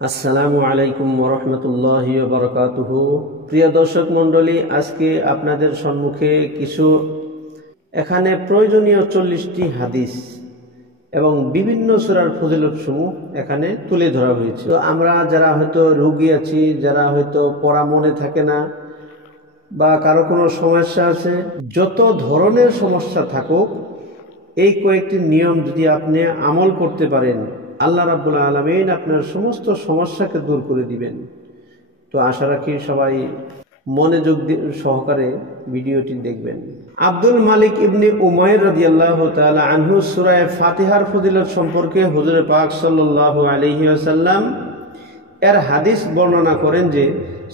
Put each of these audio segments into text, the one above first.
আসসালামু আলাইকুম ওয়া রাহমাতুল্লাহি ওয়া বারাকাতুহু। প্রিয় দর্শক মণ্ডলী, আজকে আপনাদের সম্মুখে এখানে প্রয়োজনীয় 40টি হাদিস এবং বিভিন্ন সূরার ফজিলতসমূহ এখানে তুলে ধরা হয়েছে। তো আমরা যারা হয়তো রোগী আছি, যারা হয়তো পড়া মনে থাকে না বা কারো কোনো সমস্যা আছে, যত ধরনের সমস্যা থাকুক, এই কয়েকটি নিয়ম যদি আপনি আমল করতে পারেন, আল্লাহ রাব্বুল আলামিন আপনার সমস্ত সমস্যাকে দূর করে দিবেন। তো আশা রাখি সবাই মনোযোগ সহকারে ভিডিওটি দেখবেন। আব্দুল মালিক ইবনে উমাইর রাদিয়াল্লাহু তাআলা আনহু সূরা ফাতিহার ফজিলত সম্পর্কে হুজুর পাক সাল্লাল্লাহু আলাইহি ওয়াসাল্লাম এর হাদিস বর্ণনা করেন যে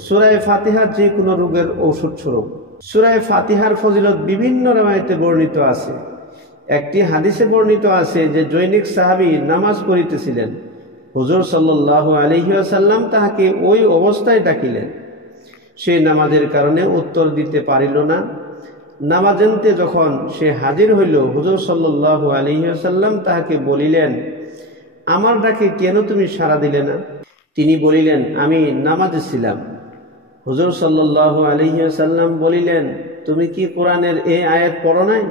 সূরা ফাতিহা যে কোনো রোগের ঔষধ স্বরূপ। সূরা ফাতিহার ফজিলত বিভিন্ন riwayate বর্ণিত আছে। একটি হাদিসে বর্ণিত আছে যে জৈনিক সাহাবী নামাজ পড়িতেছিলেন, হুজুর সাল্লাল্লাহু আলাইহি ওয়াসাল্লাম তাহাকে ওই অবস্থায় ডাকিলেন। সে নামাজের কারণে উত্তর দিতে পারিল না। নামাজান্তে যখন সে হাজির হইল, হুজুর সাল্লাল্লাহু আলাইহি ওয়াসাল্লাম তাহাকে বলিলেন, আমার ডাকে কেন তুমি সাড়া দিলে না? তিনি বলিলেন, আমি নামাজে ছিলাম। হুজুর সাল্লাল্লাহু আলাইহি ওয়াসাল্লাম বলিলেন, তুমি কি কোরআনের এই আয়াত পড়ো নাই?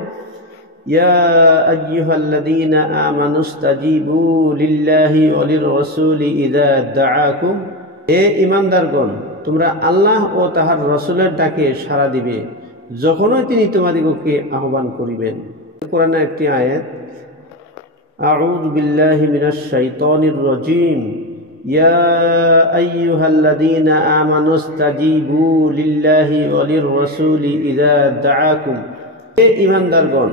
ইয়া আইয়ুহাল্লাযীনা আমানুস্তাজিবু লিল্লাহি ওয়া লির-রাসূলি ইযা দাআকুম। হে ঈমানদারগণ, তোমরা আল্লাহ ও তাহার রাসূলের ডাকে সাড়া দিবে যখনই তিনি তোমাদিগকে আহ্বান করিবেন। কোরআনের একটি আয়াত, আউযু বিল্লাহি মিনাশ শাইতানির রাজীম, ইয়া আইয়ুহাল্লাযীনা আমানুস্তাজিবু লিল্লাহি ওয়া লির-রাসূলি ইযা দাআকুম। হে ঈমানদারগণ,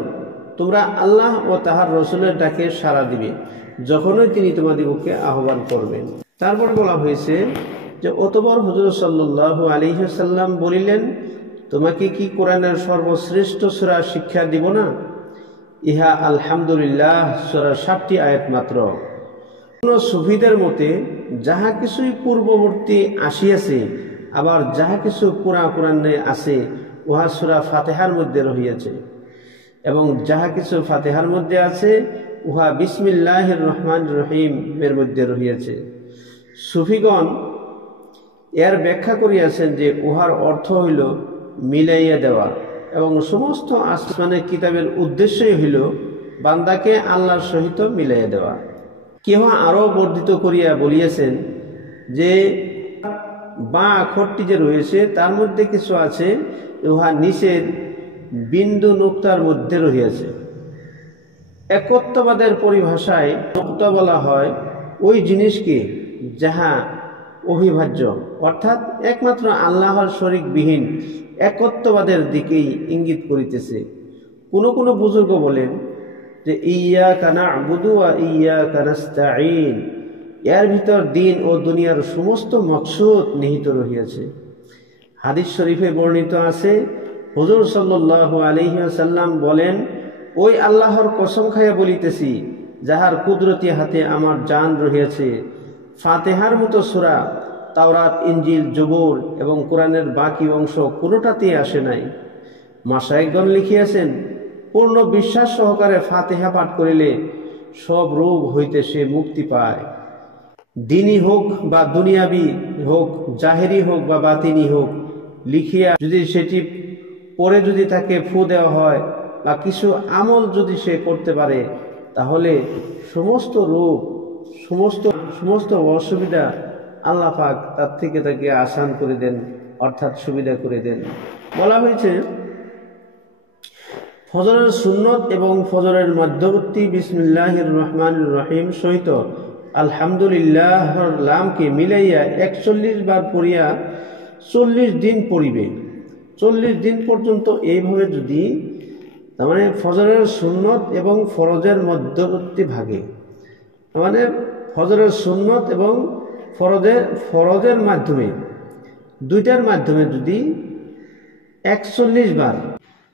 তোমরা আল্লাহ ও তাহার রাসূলের ডাকে সাড়া দিবে যখনই তিনি তোমাদিগকে আহ্বান করবেন। তারপর বলা হয়েছে যে অতঃপর হুজুর সাল্লাল্লাহু আলাইহি ওয়াসাল্লাম বলিলেন, তোমাকে কি কোরআনের সর্বশ্রেষ্ঠ সূরা শিক্ষা দিব না? ইহা আলহামদুলিল্লাহ সূরার 7টি আয়াত মাত্র। কোন সুফিদের মতে যাহা কিছুই পূর্ববর্তী আসিয়াছে, আবার যাহা কিছু কোরআনে আছে, উহা সূরা ফাতিহার মধ্যে রহিয়াছে, এবং যাহা কিছু ফাতিহার মধ্যে আছে উহা বিসমিল্লাহির রহমানির রহিম এর মধ্যে রহিয়াছে। সুফিগণ এর ব্যাখ্যা করিয়াছেন যে উহার অর্থ হইল মিলাইয়া দেওয়া, এবং সমস্ত আসমানের কিতাবের উদ্দেশ্যই হইল বান্দাকে আল্লাহর সহিত মিলাইয়া দেওয়া। কেহ আরো বর্ধিত করিয়া বলিয়াছেন যে বা আখরটি যে রয়েছে তার মধ্যে কিছু আছে উহা নিচের বিন্দু নুক্তার মধ্যে রহিয়াছে। একত্ববাদের পরিভাষায় নুক্তা বলা হয় ওই জিনিসকে যাহা অবিভাজ্য, অর্থাৎ একমাত্র আল্লাহর শরীকবিহীন একত্ববাদের দিকেই ইঙ্গিত করিতেছে। কোন বুজুর্গ বলেন যে ইয়্যাকা না'বুদু ওয়া ইয়্যাকা নাস্তাঈন, এর ভিতর দিন ও দুনিয়ার সমস্ত মকসুদ নিহিত রহিয়াছে। হাদিস শরীফে বর্ণিত আছে, হুজুর সাল্লাল্লাহু আলাইহি ওয়াসাল্লাম বলেন, ওই আল্লাহর কসম খাইয়া বলিতেছি যাহার কুদরতি হাতে আমার জান রহিয়াছে, ফাতিহার মতো সূরা তাওরাত, ইনজিল, জবুর এবং কোরআনের বাকি অংশ কোনোটাতেই আসে নাই। মাশায়েখগণ লিখিয়াছেন, পূর্ণ বিশ্বাস সহকারে ফাতিহা পাঠ করিলে সব রোগ হইতে সে মুক্তি পায়। দিনই হোক বা দুনিয়াবি হোক, জাহেরি হোক বা বাতিনি হোক, লিখিয়া যদি সেটি পরে যদি তাকে ফু দেওয়া হয় বা কিছু আমল যদি সে করতে পারে, তাহলে সমস্ত রোগ, সমস্ত অসুবিধা আল্লাহ পাক তার থেকে তাকে আসান করে দেন, অর্থাৎ সুবিধা করে দেন। বলা হয়েছে ফজরের সুন্নত এবং ফজরের মধ্যবর্তী বিসমিল্লাহির রহমানির রহিম সহিত আলহামদুলিল্লাহর লামকে মিলাইয়া 41 বার পড়িয়া 40 দিন পড়িবে। 40 দিন পর্যন্ত এইভাবে যদি, তার মানে ফজরের সুন্নত এবং ফরজের মধ্যবর্তী ভাগে, তার মানে ফজরের সুন্নত এবং ফরজের মাধ্যমে, দুইটার মাধ্যমে যদি 41 বার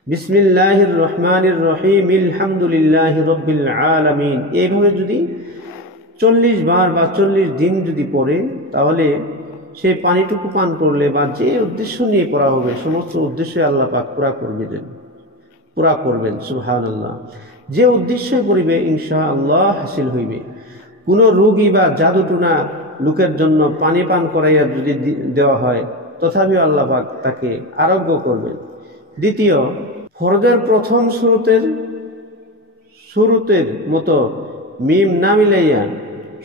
বিসমিল্লাহির রহমানির রহিম আলহামদুলিল্লাহি রাব্বিল আলামিন এইভাবে যদি 40 বার বা 40 দিন যদি পড়ে, তাহলে সেই পানিটুকু পান করলে বা যে উদ্দেশ্য নিয়ে পড়া হবে সমস্ত উদ্দেশ্যে আল্লাহ পাক পুরা করবেন। সুবহানাল্লাহ। যে উদ্দেশ্যে পড়িবে ইনশাআল্লাহ হাসিল হইবে। কোনো রোগী বা জাদুটুনা লোকের জন্য পানি পান করাইয়া যদি দেওয়া হয় তথাপিও আল্লাহ পাক তাকে আরোগ্য করবেন। দ্বিতীয়, ফরজের প্রথম শুরুতের মতো মিম না মিলাইয়া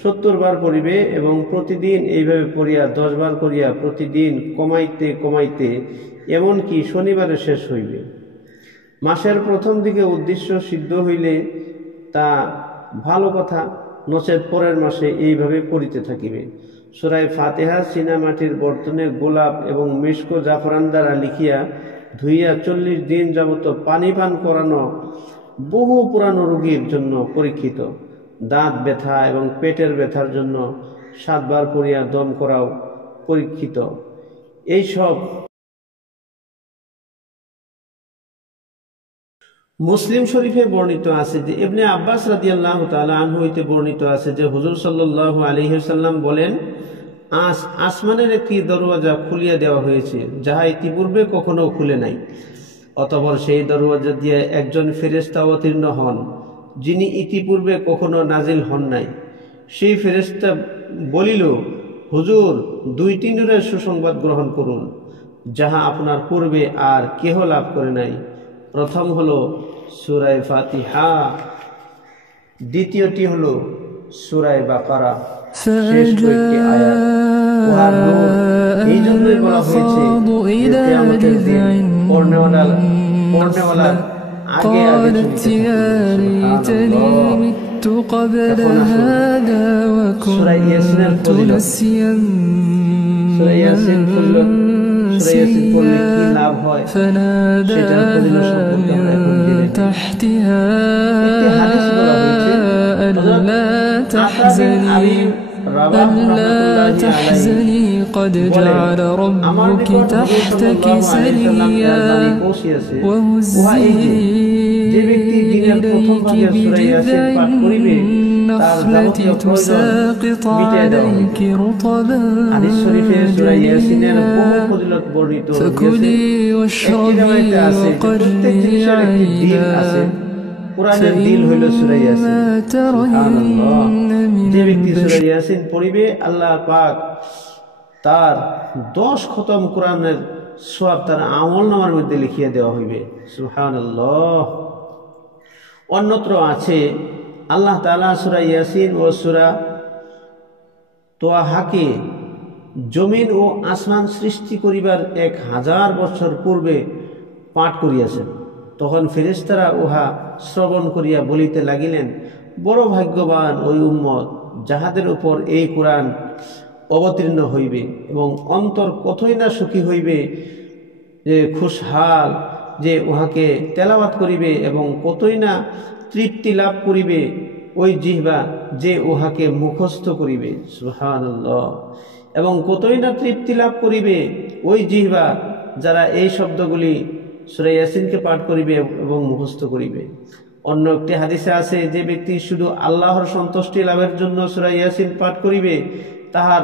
70 বার পড়িবে এবং প্রতিদিন এইভাবে পড়িয়া 10 বার করিয়া প্রতিদিন কমাইতে কমাইতে এমনকি শনিবারে শেষ হইবে। মাসের প্রথম দিকে উদ্দেশ্য সিদ্ধ হইলে তা ভালো কথা, নচেত পরের মাসে এইভাবে পড়িতে থাকিবে। সূরা ফাতিহা চীনামাটির বর্তনে গোলাপ এবং মিশক জাফরান দ্বারা লিখিয়া ধুইয়া 40 দিন যাবত পানি পান করানো বহু পুরানো রোগীর জন্য পরীক্ষিত। দাঁত ব্যথা এবং পেটের ব্যথার জন্য 7 বার পড়িয়া দম করাও পরীক্ষিত। এইসব মুসলিম শরীফে বর্ণিত আছে যে ইবনে আব্বাস রাদিয়াল্লাহু তাআলা আনহু হইতে বর্ণিত আছে যে হুজুর সাল্লাল্লাহু আলাইহি ওয়াসাল্লাম বলেন, আসমানের একটি দরওয়াজা খুলিয়া দেওয়া হয়েছে যাহা ইতিপূর্বে কখনো খুলে নাই। অতঃপর সেই দরওয়াজা দিয়ে একজন ফেরেশতা অবতীর্ণ হন যিনি ইতিপূর্বে কখনো নাজিল হন নাই। সেই ফেরেশতা বলিল, হুজুর, 2টি নূরের সুসংবাদ গ্রহণ করুন যাহা আপনার পূর্বে আর কেহ লাভ করে নাই। প্রথম হলো সূরা ফাতিহা, দ্বিতীয়টি হলো সূরা বাকারা, শেষ কয়েকটি আয়াত। উহার নূর এই জন্যই বলা হয়েছে যে কিয়ামতের দিন পড়নেওয়ালার আগে আগে চলতে সূরা ইয়াসিনের ফজিলত। সূরা ইয়াসিন পড়লে কি লাভ হয় সেটার ফজিলত সম্পর্কে আমরা এখন জেনে নিই। একটি হাদিস বলা হয়েছে, হযরত আতা বিন আবি রাবাহ রাহমাতুল্লাহি আলাইহি আমার নিকট তাহতাকি সারিয়া ওয়াহুজি, যে ব্যক্তি দিনের প্রথম ভাগে সূরা ইয়াসিন পাঠ করিবে তার যাবতীয় প্রয়োজন মিটিয়ে দেওয়া হবে। হাদিস শরীফে সূরা ইয়াসিনের বহু ফজিলত বর্ণিত হয়েছে। একটি রাওয়ায়াতে আছে যে প্রত্যেক জিনিসের একটি দিল আছে, কোরআনের দিল হইল সূরা ইয়াসিন। সুবহানাল্লাহ। যে ব্যক্তি সূরা ইয়াসিন পড়িবে আল্লাহ পাক তার 10 খতম কোরআনের সওয়াব তার আমলনামার মধ্যে লিখিয়ে দেওয়া হইবে। সুবহানাল্লাহ। অন্যত্র আছে আল্লাহ তাআলা সূরা ইয়াসিন ও সূরা তোয়াহাকে জমিন ও আসমান সৃষ্টি করিবার 1000 বছর পূর্বে পাঠ করিয়াছেন। তখন ফেরেশতারা উহা শ্রবণ করিয়া বলিতে লাগিলেন, বড় ভাগ্যবান ওই উম্মত যাহাদের উপর এই কোরআন অবতীর্ণ হইবে এবং অন্তর কতই না সুখী হইবে যে খুশহাল যে উহাকে তেলাওয়াত করিবে এবং কতই না তৃপ্তি লাভ করিবে ওই জিহ্বা যে উহাকে মুখস্থ করিবে। সুবহানাল্লাহ। এবং কতই না তৃপ্তি লাভ করিবে ওই জিহ্বা যারা এই শব্দগুলি সূরা ইয়াসিনকে পাঠ করিবে এবং মুখস্থ করিবে। অন্য একটি হাদিসে আছে, যে ব্যক্তি শুধু আল্লাহর সন্তুষ্টি লাভের জন্য সূরা ইয়াসিন পাঠ করিবে তাহার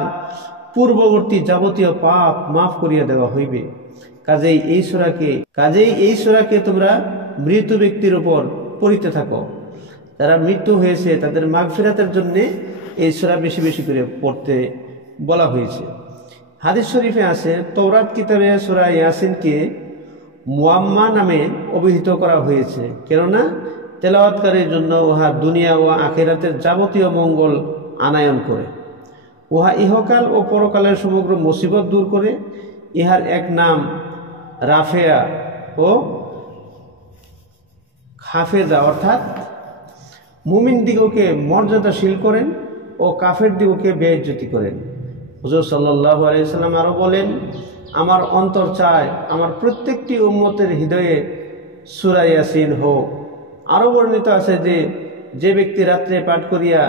পূর্ববর্তী যাবতীয় পাপ মাফ করিয়া দেওয়া হইবে। কাজেই এই সূরাকে তোমরা মৃত ব্যক্তির উপর পড়িতে থাকো। যারা মৃত্যু হয়েছে তাদের মাগফিরাতের জন্য এই সূরা বেশি বেশি করে পড়তে বলা হয়েছে। হাদিস শরীফে আছে, তওরাত কিতাবে সূরা ইয়াসিনকে মুআম্মা নামে অভিহিত করা হয়েছে, কেননা তেলাওয়াতকারীর জন্য উহা দুনিয়া ও আখিরাতের যাবতীয় মঙ্গল আনায়ন করে। উহা ইহকাল ও পরকালের সমগ্র মুসিবত দূর করে। ইহার এক নাম রাফেয়া ও খাফেজা, অর্থাৎ মুমিন দিগকে মর্যাদাশীল করেন ও কাফের দিগকে বেইজ্জতি করেন। হুজুর সাল্লাল্লাহু আলাইহি ওয়াসাল্লাম আরো বলেন, আমার অন্তর চায় আমার প্রত্যেকটি উম্মতের হৃদয়ে সূরা ইয়াসিন হোক। আরো বর্ণিত আছে যে, যে ব্যক্তি রাত্রে পাঠ করিয়া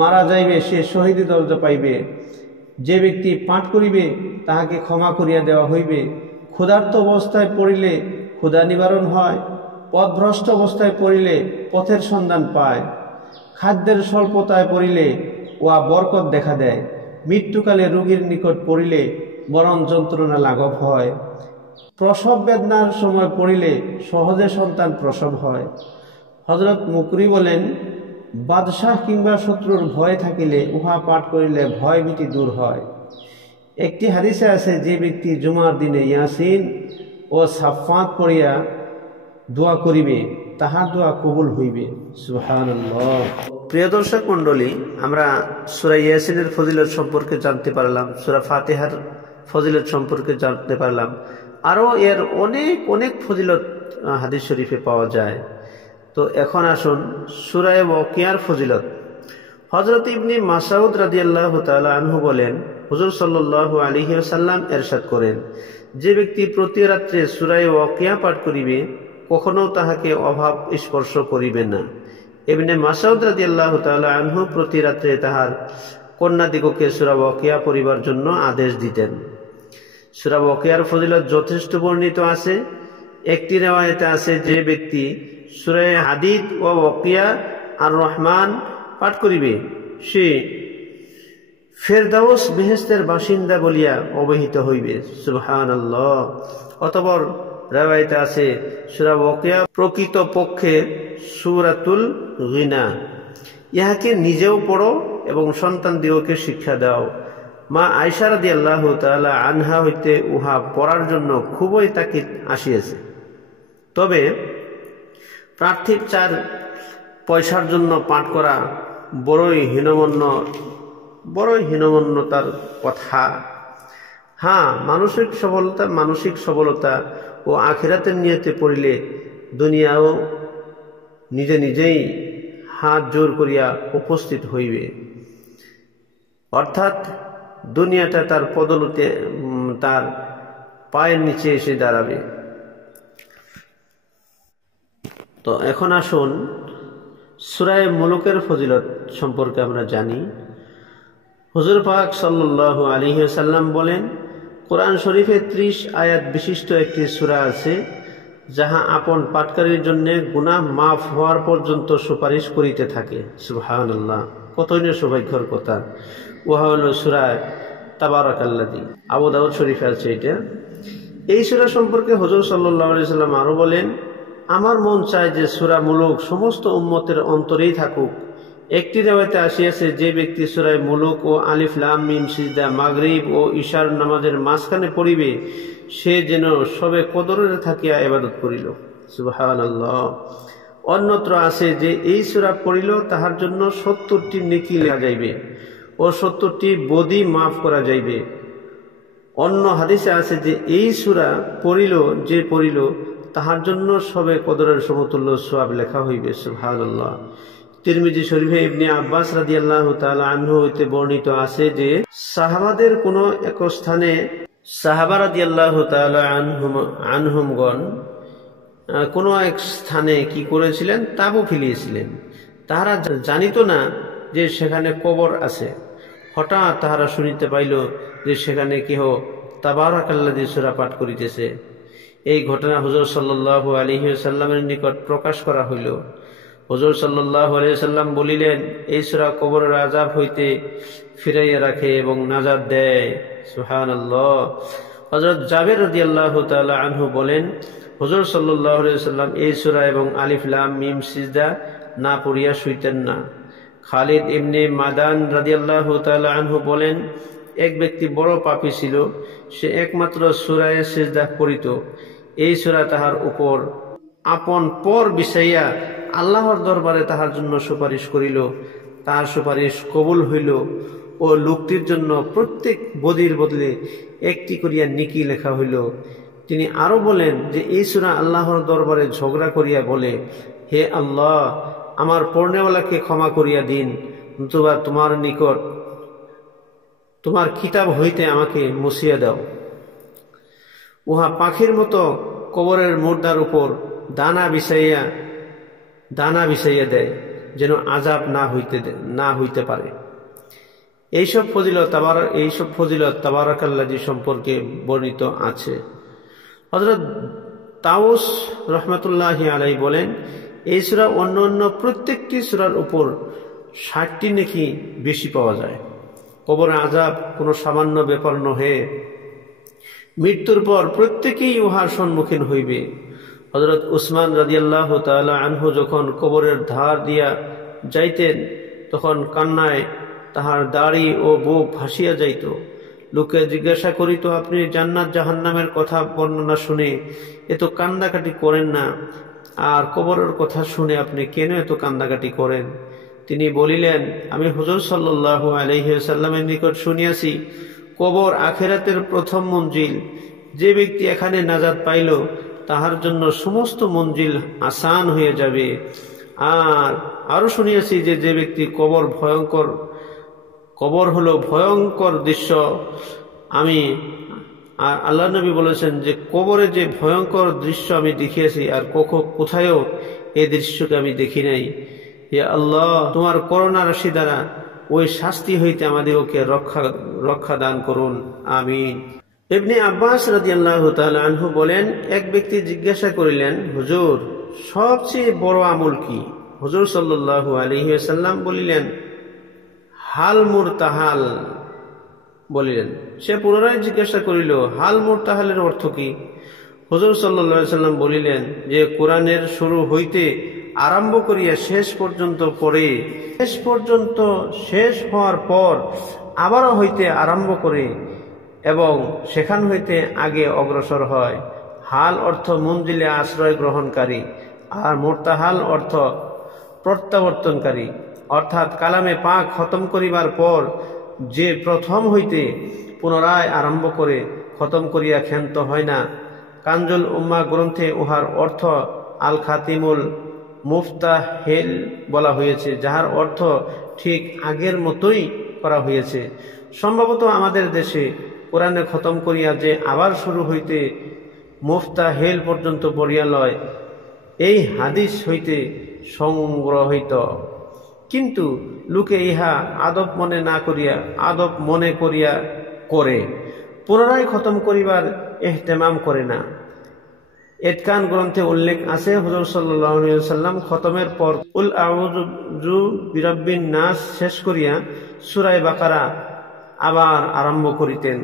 মারা যাইবে সে শহীদ দরজা পাইবে। যে ব্যক্তি পাঠ করিবে তাহাকে ক্ষমা করিয়া দেওয়া হইবে। ক্ষুধার্ত অবস্থায় পড়িলে ক্ষুধা নিবারণ হয়, পথভ্রষ্ট অবস্থায় পড়িলে পথের সন্ধান পায়, খাদ্যের স্বল্পতায় পড়িলে উহা বরকত দেখা দেয়, মৃত্যুকালে রোগীর নিকট পড়িলে মরণ যন্ত্রণা লাঘব হয়, প্রসব বেদনার সময় পড়িলে সহজে সন্তান প্রসব হয়। হযরত মুকরি বলেন, বাদশাহ কিংবা শত্রুর ভয় থাকিলে উহা পাঠ করিলে ভয় ভীতি দূর হয়। একটি হাদিসে আছে, যে ব্যক্তি জুমার দিনে ইয়াসিন ও সাফাত পড়িয়া দোয়া করিবে তাহার দোয়া কবুল হইবে। সুবহানাল্লাহ। প্রিয় দর্শক মণ্ডলী, আমরা সূরা ইয়াসিনের ফজিলত সম্পর্কে জানতে পারলাম, সূরা ফাতিহার ফজিলত সম্পর্কে জানতে পারলাম, আরও এর অনেক অনেক ফজিলত হাদিস শরীফে পাওয়া যায়। তো এখন আসুন সূরা ওয়াকিয়ার ফজিলত। হযরত ইবনে মাসউদ রাদিয়াল্লাহু তাআলা আনহু বলেন, হুজুর সাল্লাল্লাহু আলাইহি ওয়াসাল্লাম ইরশাদ করেন, যে ব্যক্তি প্রতি রাত্রে সূরা ওয়াকিয়া পাঠ করিবে কখনো তাহাকে অভাব স্পর্শ করিবে না। ইবনে মাসউদ রাদিয়াল্লাহু তাআলা আনহু প্রতি রাত্রে তাহার কন্যাদিগকে সূরা ওয়াকিয়া পড়িবার জন্য আদেশ দিতেন। সূরা ওয়াকিয়ার ফজিলত যথেষ্ট বর্ণিত আছে। একটি রিওয়ায়াতে আছে, যে ব্যক্তি সূরা হাদীদ ও ওয়াকিয়া আর রহমান পাঠ করিবে সে ফেরদাউস বেহেশতের বাসিন্দা বলিয়া অবহিত হইবে। সুবহানাল্লাহ। অতঃপর রিওয়ায়াতে আছে, সূরা ওয়াকিয়া প্রকৃত পক্ষে সূরাতুল গিনা। ইহাকে নিজেও পড়ো এবং সন্তানদিগকে শিক্ষা দাও। মা আয়েশা রাদিয়াল্লাহু তাআলা আনহা হইতে উহা পড়ার জন্য খুবই তাকিদ আসিয়াছে। তবে পার্থিব 4 পয়সার জন্য পাঠ করা বড়ই হীনমন্যতার কথা। হ্যাঁ, মানসিক সবলতা ও আখিরাতের নিয়তে পড়িলে দুনিয়াও নিজে নিজেই হাত জোর করিয়া উপস্থিত হইবে, অর্থাৎ দুনিয়াটা তার পদলতে তার পায়ের নিচে এসে দাঁড়াবে। তো এখন আসুন সূরা মুলুকের ফজিলত সম্পর্কে আমরা জানি। হুজুর পাক সাল্লাল্লাহু আলাইহি ওয়াসাল্লাম বলেন, কোরআন শরীফে 30 আয়াত বিশিষ্ট একটি সূরা আছে, যাহা আপন পাঠকারীর জন্য গুনাহ মাফ হওয়ার পর্যন্ত সুপারিশ করিতে থাকে। সুবহানাল্লাহ, কতই না সৌভাগ্যের কথা। উহা হল সূরা তাবারাকাল্লাযী। আবু দাউদ শরীফে আছে এটা। এই সূরা সম্পর্কে হুজুর সাল্লাল্লাহু আলাইহি ওয়াসাল্লাম আরো বলেন, আমার মন চায় যে সূরা মুলুক সমস্ত উম্মতের অন্তরেই থাকুক। একটি রিওয়ায়াতে আসিয়াছে, যে ব্যক্তি সূরা মুলুক ও আলিফ লাম মিম সিজদা মাগরিব ও ইশার নামাজের মাঝখানে পড়িবে সে যেন সবে কদরের থাকিয়া ইবাদত করিল। সুবহানাল্লাহ। অন্যত্র আছে যে এই সূরা পড়িল তাহার জন্য 70টি নেকি লেখা যাইবে ও 70টি বদি মাফ করা যাইবে। অন্য হাদিসে আছে যে এই সূরা যে পড়িল তাহার জন্য সবে কদরের সমতুল্য সওয়াব লেখা হইবে। সুবহানাল্লাহ। তিরমিজি শরীফে ইবনে আব্বাস রাদিয়াল্লাহু তাআলা আনহু হইতে বর্ণিত আছে যে সাহাবাদের কোন এক স্থানে সাহাবা রাদিয়াল্লাহু তাআলা আনহুমগণ কোন এক স্থানে কি করেছিলেন, তাবু ফেলিয়েছিলেন। তাহারা জানিত না যে সেখানে কবর আছে। হঠাৎ তাহারা শুনিতে পাইল যে সেখানে কেহ তাবারাকাল্লাযী সূরা পাঠ করিতেছে। এই ঘটনা হুজুর সাল্লাল্লাহু আলাইহি ওয়াসাল্লামের নিকট প্রকাশ করা হইল। হুজুর সাল্লাল্লাহু আলাইহি ওয়াসাল্লাম বলিলেন, এই সূরা কবরের আযাব হইতে ফিরাইয়া রাখে এবং নাজাত দেয়। সুবহানাল্লাহ। হযরত জাবের রাদিয়াল্লাহু তাআলা আনহু বলেন, হুজুর সাল্লাল্লাহু আলাইহি ওয়াসাল্লাম এই সূরা এবং আলিফ লাম মিম সিজদা না পড়িয়া শুইতেন না। খালিদ ইবনে মাদান রাদিয়াল্লাহু তাআলা আনহু বলেন, এক ব্যক্তি বড় পাপী ছিল, সে একমাত্র সূরা সিজদা পড়িত। এই সূরা তাহার উপর আপন পর বিছাইয়া আল্লাহর দরবারে তাহার জন্য সুপারিশ করিল। তাহার সুপারিশ কবুল হইল ও লোকটির জন্য প্রত্যেক বদির বদলে একটি করিয়া নেকি লেখা হইল। তিনি আরো বলেন যে এই সূরা আল্লাহর দরবারে ঝগড়া করিয়া বলে, হে আল্লাহ, আমার পড়নেওয়ালাকে ক্ষমা করিয়া দিন, নতুবা তোমার নিকট তোমার কিতাব হইতে আমাকে মুছিয়া দাও। উহা পাখির মতো কবরের মুর্দার উপর দানা বিছাইয়া দেয়, যেন আযাব না হইতে পারে। এইসব ফজিলত তাবারাকাল্লাযী সম্পর্কে বর্ণিত আছে। হযরত তাউস রাহমাতুল্লাহি আলাইহি বলেন, এই সূরা অন্য প্রত্যেকটি সূরার উপর 60টি নেকি বেশি পাওয়া যায়। কবরের আযাব কোনো সামান্য ব্যাপার নহে। মৃত্যুর পর প্রত্যেকেই উহার সম্মুখীন হইবে। হযরত উসমান রাদিয়াল্লাহু তাআলা আনহু যখন কবরের ধার দিয়া যাইতেন তখন কান্নায় তাহার দাড়ি ও বুক ভাসিয়া যাইত। লোকে জিজ্ঞাসা করিত, আপনি জান্নাত জাহান্নামের কথা বর্ণনা শুনে এত কান্দাকাটি করেন না, আর কবরের কথা শুনে আপনি কেন এত কান্দাকাটি করেন? তিনি বলিলেন, আমি হুজুর সাল্লাল্লাহু আলাইহি ওয়াসাল্লামের নিকট শুনিয়াছি, কবর আখিরাতের প্রথম মঞ্জিল। যে ব্যক্তি এখানে নাজাত পাইল তাহার জন্য সমস্ত মঞ্জিল আসান হয়ে যাবে। আর আরো শুনিয়াছি যে যে ব্যক্তি কবর হলো ভয়ঙ্কর দৃশ্য। আর আল্লাহ নবী বলেছেন যে কবরে যে ভয়ঙ্কর দৃশ্য আমি দেখিয়েছি, আর কোথায়ও এই দৃশ্যকে আমি দেখি নাই। হে আল্লাহ, তোমার করুণা রাশি দ্বারা ওই শাস্তি হইতে আমাদেরকে রক্ষা দান করুন, আমিন। ইবনে আব্বাস রাদিয়াল্লাহু তাআলা আনহু বলেন, এক ব্যক্তি জিজ্ঞাসা করিলেন, হুজুর, সবচেয়ে বড় আমল কি? হুজুর সাল্লাল্লাহু আলাইহি ওয়াসাল্লাম বলিলেন, হাল মুরতাহাল বলিলেন। সে পুনরায় জিজ্ঞাসা করিল, হাল মুরতাহালের অর্থ কি? হুজুর সাল্লাল্লাহু আলাইহি ওয়াসাল্লাম বলিলেন যে কোরআনের শুরু হইতে আরম্ভ করিয়া শেষ পর্যন্ত পড়ে, শেষ পর্যন্ত শেষ হওয়ার পর আবারও হইতে আরম্ভ করে এবং সেখান হইতে আগে অগ্রসর হয়। হাল অর্থ মঞ্জিলে আশ্রয় গ্রহণকারী, আর মুরতাহাল অর্থ প্রত্যাবর্তনকারী। অর্থাৎ কালামে পাক খতম করিবার পর যে প্রথম হইতে পুনরায় আরম্ভ করে খতম করিয়া ক্ষান্ত হয় না। কানজুল উম্মাহ গ্রন্থে উহার অর্থ আল খাতিমুল মুফতাহিল বলা হয়েছে, যাহার অর্থ ঠিক আগের মতোই করা হয়েছে। সম্ভবত আমাদের দেশে কোরআনে খতম করিয়া যে আবার শুরু হইতে মুফতাহিল পর্যন্ত পড়িয়া লয়, এই হাদিস হইতে সংগ্রহিত। কিন্তু লোকে ইহা আদব মনে করিয়া করে পুনরায় খতম করিবার ইহতেমাম করে না। ইতকান গ্রন্থে উল্লেখ আছে, হুজুর সাল্লাল্লাহু আলাইহি ওয়াসাল্লাম খতমের পর কুল আউযু বিরাব্বিন নাস শেষ করিয়া সূরা বাকারা আবার আরম্ভ করিতেন।